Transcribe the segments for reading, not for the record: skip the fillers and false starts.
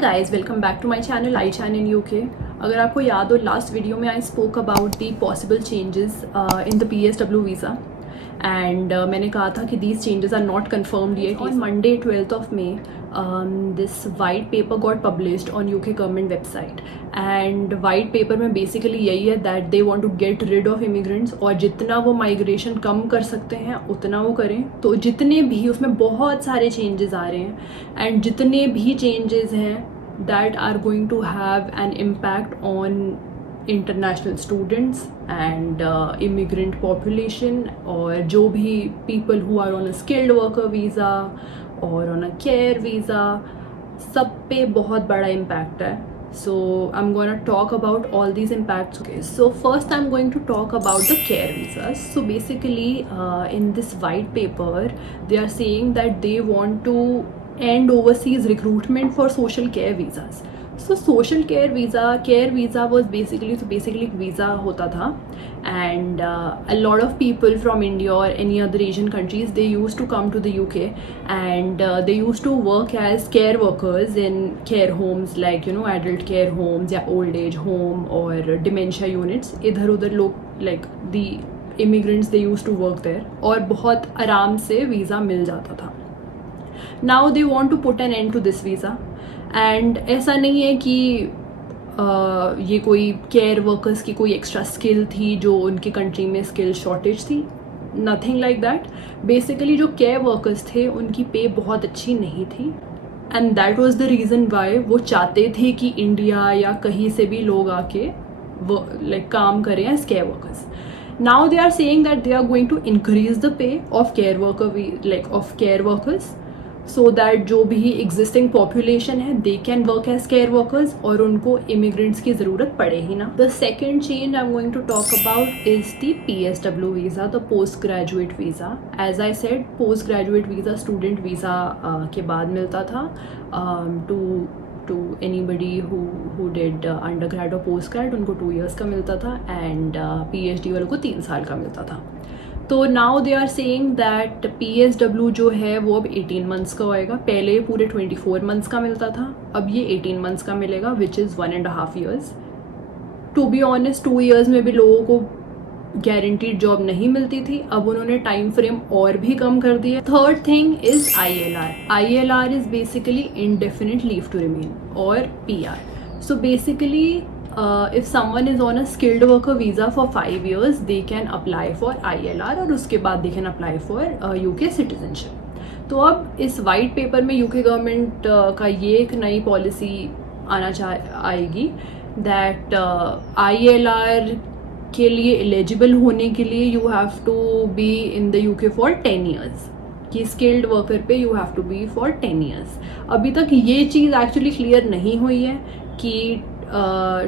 guys, welcome back to my channel iChan in UK. अगर आपको याद हो लास्ट वीडियो में I spoke about the possible changes in the PSW visa and मैंने कहा था कि these changes are not confirmed yet. On Monday 12th of May this white paper got published on UK government website and white paper में basically यही है that they want to get rid of immigrants और जितना वो migration कम कर सकते हैं उतना वो करें. तो जितने भी उसमें बहुत सारे चेंजेस आ रहे हैं एंड जितने भी चेंजेस हैं that are going to have an impact on international students and immigrant population और जो भी people who are on a skilled worker visa और on a care visa, सब पे बहुत बड़ा impact है. So I'm going to talk about all these impacts. Okay, so first I'm going to talk about the care visas. So basically in this white paper they are saying that they want to end overseas recruitment for social care visas. So social care visa was basically एक visa होता था and a lot of people from India or any other Asian countries, they used to come to the UK and they used to work as care workers in care homes like adult care homes या old age home or dementia units. इधर उधर लोग like the immigrants they used to work there और बहुत आराम से visa मिल जाता था. Now they want to put an end to this visa and ऐसा नहीं है कि ये कोई केयर वर्कर्स की कोई एक्स्ट्रा स्किल थी जो उनकी कंट्री में स्किल शॉर्टेज थी. Nothing like that. बेसिकली जो केयर वर्कर्स थे उनकी पे बहुत अच्छी नहीं थी and that was the reason why वो चाहते थे कि इंडिया या कहीं से भी लोग आके लाइक काम करें as care workers. Now they are saying that they are going to increase the pay of care workers so that जो भी existing population है they can work as care workers और उनको immigrants की ज़रूरत पड़े ही ना. The second change I'm going to talk about is the PSW visa, the postgraduate visa. As I said, postgraduate visa student visa के बाद मिलता था to anybody who did undergrad or postgrad, उनको 2 years का मिलता था and PhD वालों को 3 साल का मिलता था. तो now they are saying that PSW जो है वो अब 18 मंथ्स का होएगा. पहले पूरे 24 मंथ्स का मिलता था, अब ये 18 मंथ्स का मिलेगा which is 1.5 years. To be honest 2 years में भी लोगों को गारंटीड जॉब नहीं मिलती थी. अब उन्होंने टाइम फ्रेम और भी कम कर दिया. Third thing is ILR is basically indefinite leave to remain और PR. So basically if someone is on a skilled worker visa for 5 years they can apply for ILR और उसके बाद they can apply for UK citizenship. तो अब इस white paper में UK government का ये एक नई पॉलिसी आएगी दैट ILR के लिए एलिजिबल होने के लिए you have to be in the UK for 10 years. कि स्किल्ड वर्कर पे you have to be for 10 years. अभी तक ये चीज़ एक्चुअली क्लियर नहीं हुई है कि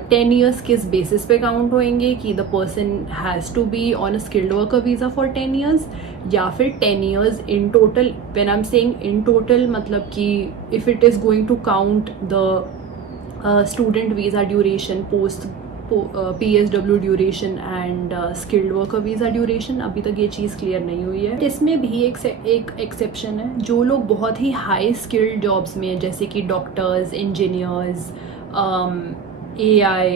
10 years किस बेसिस पे काउंट होएंगे, कि the person has to be on a skilled worker visa for 10 years या फिर 10 years in total. When I am saying in total मतलब कि if it is going to count the student visa duration, post PSW duration and skilled worker visa duration. अभी तक ये चीज़ clear नहीं हुई है. इसमें भी एक एक्सेप्शन है. जो लोग बहुत ही हाई स्किल्ड जॉब्स में जैसे कि डॉक्टर्स, इंजीनियर्स, AI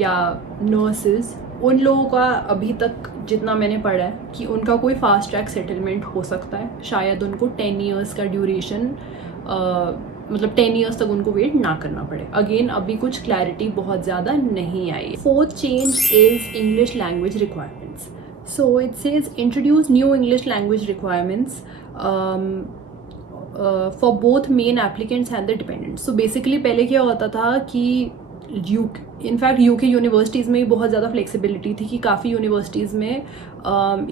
या नर्सेज, उन लोगों का अभी तक जितना मैंने पढ़ा है कि उनका कोई फास्ट ट्रैक सेटलमेंट हो सकता है. शायद उनको 10 years का ड्यूरेशन मतलब 10 years तक उनको वेट ना करना पड़े. अगेन अभी कुछ क्लैरिटी बहुत ज़्यादा नहीं आई. Fourth change is English language requirements. So it says introduce new English language requirements for both main applicants and the dependents. So basically पहले क्या होता था कि इनफैक्ट UK यूनिवर्सिटीज़ में बहुत ज़्यादा फ्लेक्सिबिलिटी थी कि काफ़ी यूनिवर्सिटीज़ में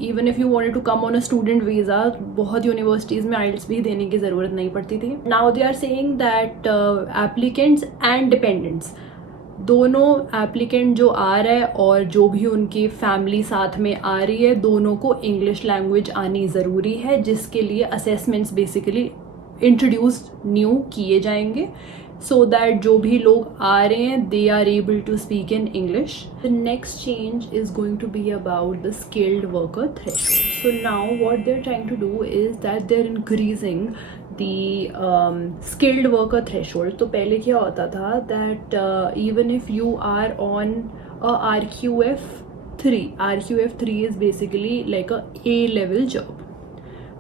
even if you wanted to come on a student visa बहुत यूनिवर्सिटीज़ में IELTS भी देने की ज़रूरत नहीं पड़ती थी. Now they are saying that applicants and dependents, दोनों एप्लीकेंट जो आ रहा है और जो भी उनकी फैमिली साथ में आ रही है, दोनों को इंग्लिश लैंग्वेज आनी ज़रूरी है, जिसके लिए असेसमेंट्स बेसिकली इंट्रोड्यूस न्यू किए जाएंगे so that जो भी लोग आ रहे हैं they are able to speak in English. The next change is going to be about the skilled worker threshold. So now what they're trying to do is that they're increasing the skilled worker threshold. तो पहले क्या होता था that even if you are on a RQF3, RQF3 is basically like a A level job.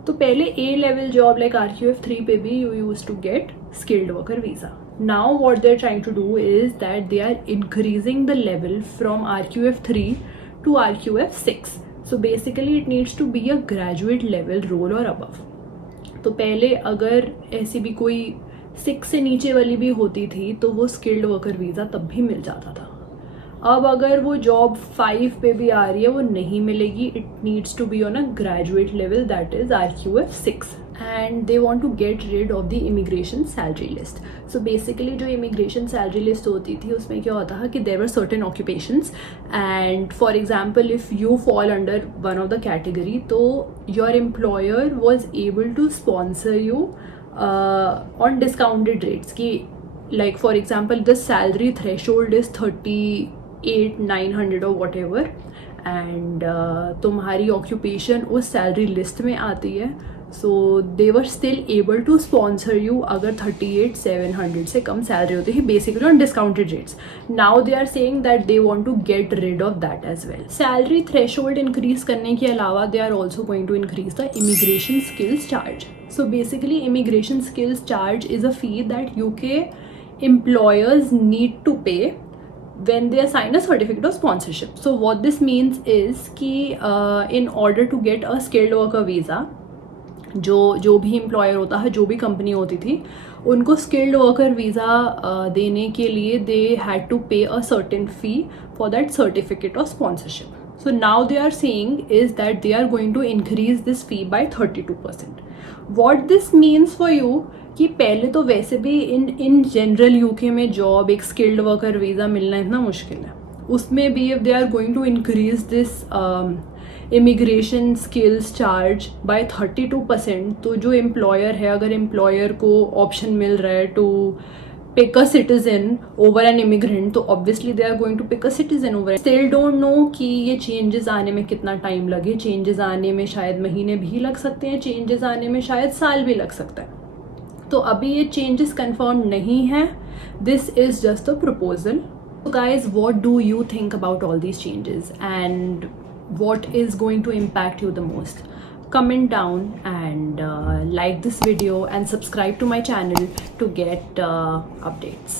तो पहले A level job like RQF3 पे भी you used to get skilled worker visa. Now what they're trying to do is that they are increasing the level from RQF3 to RQF6. So basically it needs to be a graduate level role or above. तो पहले अगर ऐसी भी कोई 6 से नीचे वाली भी होती थी तो वो स्किल्ड वर्कर वीज़ा तब भी मिल जाता था. अब अगर वो जॉब 5 पे भी आ रही है वो नहीं मिलेगी. It needs to be on a graduate level that is RQF6. And they want to get rid of the immigration salary list. So basically जो इमिग्रेशन सैलरी लिस्ट होती थी उसमें क्या होता है कि there were certain occupations and for example if you fall under one of the category तो your employer was able to sponsor you on discounted rates की like for example the salary threshold is 38,900 or whatever and तुम्हारी occupation उस salary list में आती है. So they were still able to sponsor you अगर 38,700 से कम salary होती है basically on discounted rates. Now they are saying that they want to get rid of that as well. Salary threshold increase करने के अलावा they are also going to increase the immigration skills charge. So basically immigration skills charge is a fee that UK employers need to pay when they assign a certificate of sponsorship. So what this means is कि in order to get a skilled worker visa जो भी employer होता है जो भी company होती थी उनको स्किल्ड वर्कर वीज़ा देने के लिए दे हैड टू पे a certain fee for that certificate of sponsorship. So now they are saying is that they are going to increase this fee by 32%. What this means for you कि पहले तो वैसे भी in general UK में job एक skilled worker visa मिलना इतना मुश्किल है. उसमें भी if they are going to increase this immigration skills charge by 32% तो जो एम्प्लॉयर है अगर एम्प्लॉयर को ऑप्शन मिल रहा है to pick a citizen over an immigrant तो obviously they are going to pick a citizen over. Still don't know कि ये changes आने में कितना टाइम लगे. changes आने में शायद महीने भी लग सकते हैं, changes आने में शायद साल भी लग सकता है. तो अभी ये changes confirmed नहीं है. This is just a proposal. So guys, what do you think about all these changes and what is going to impact you the most? Comment down and like this video and subscribe to my channel to get updates.